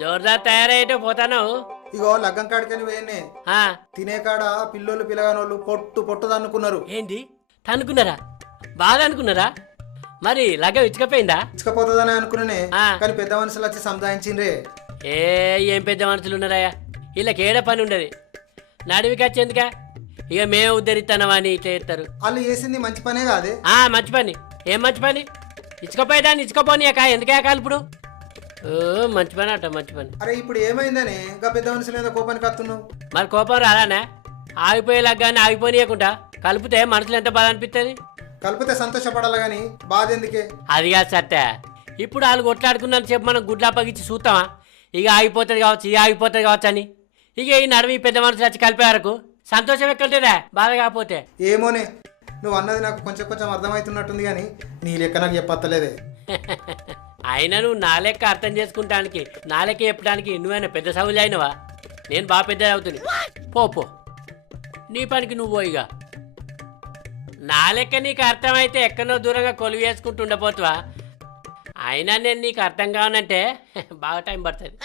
జోరుదార్ తయారయ్యేటో పోతాను. ఇగో లగ్గం కాడికని పోయినే ఆ, తినే కాడ పిల్లోళ్ళు పిల్లగానోళ్ళు పొట్టు పొట్టు అనుకున్నారు. ఏంటి తనుకున్నారా? బాగా అనుకున్నారా? మరి లగ్గం ఇచ్చకపోయిందా? ఇచ్చకపోతుందని అనుకున్నానే, ఆ. కానీ పెద్ద మనుషులు వచ్చి సంధాయించిండ్రే. ఏ ఏం పెద్ద మనుషులు ఉన్నారయ్యా, వీళ్ళకి ఏడ పని ఉండదు. నడివికి వచ్చేందుకా ఇక మేము ఉద్ధరిస్తానమా అని ఇట్లా చేస్తారు. వాళ్ళు చేసింది మంచి పనే కాదే. మంచి పని. ఏం మంచి పని? ఇచ్చుకపోయేదాన్ని ఇచ్చుకోపోని ఎందుకే కాదు ఇప్పుడు. ఓ మంచి పని అట, మంచి పని. అరే ఇప్పుడు ఏమైందని ఇంకా పెద్ద మనుషులు ఏదో కోపానికి వస్తున్నావు? మరి కోపం రాలానే? ఆగిపోయే లగ్గాన్ని ఆగిపోనీయకుండా కలిపితే మనసులు ఎంత బాధ అనిపిస్తుంది. కలిపితే సంతోషపడాలి గాని బాధ ఎందుకే? అది కాదు సత్య, ఇప్పుడు వాళ్ళు కొట్లాడుకున్నాను చెప్పి మనం గుడ్లు అప్పగిచ్చి చూస్తామా? ఇక ఆగిపోతుంది కావచ్చు, ఇక ఆగిపోతుంది కావచ్చు అని. ఇక ఈ నడుము ఈ పెద్ద మనుషులు వచ్చి కలిపే వరకు సంతోషం ఎక్కడుంటుందా బాధ కాకపోతే? ఏమోనే, నువ్వు అన్నది నాకు కొంచెం కొంచెం అర్థమవుతున్నట్టుంది కానీ నీ లెక్క నాకు చెప్పత్తలేదే. అయినా నువ్వు నా లెక్క అర్థం చేసుకుంటానికి, నా లెక్క చెప్పడానికి నువ్వైనా పెద్ద సవులు అయినవా? నేను బాగా పెద్దది అవుతుంది. పో నీ పనికి నువ్వు ఇక. నా లెక్క నీకు అర్థమైతే ఎక్కడో దూరంగా కొలువు వేసుకుంటూ ఉండబోతువా? అయినా నేను నీకు అర్థం కావనంటే బాగా టైం పడుతుంది.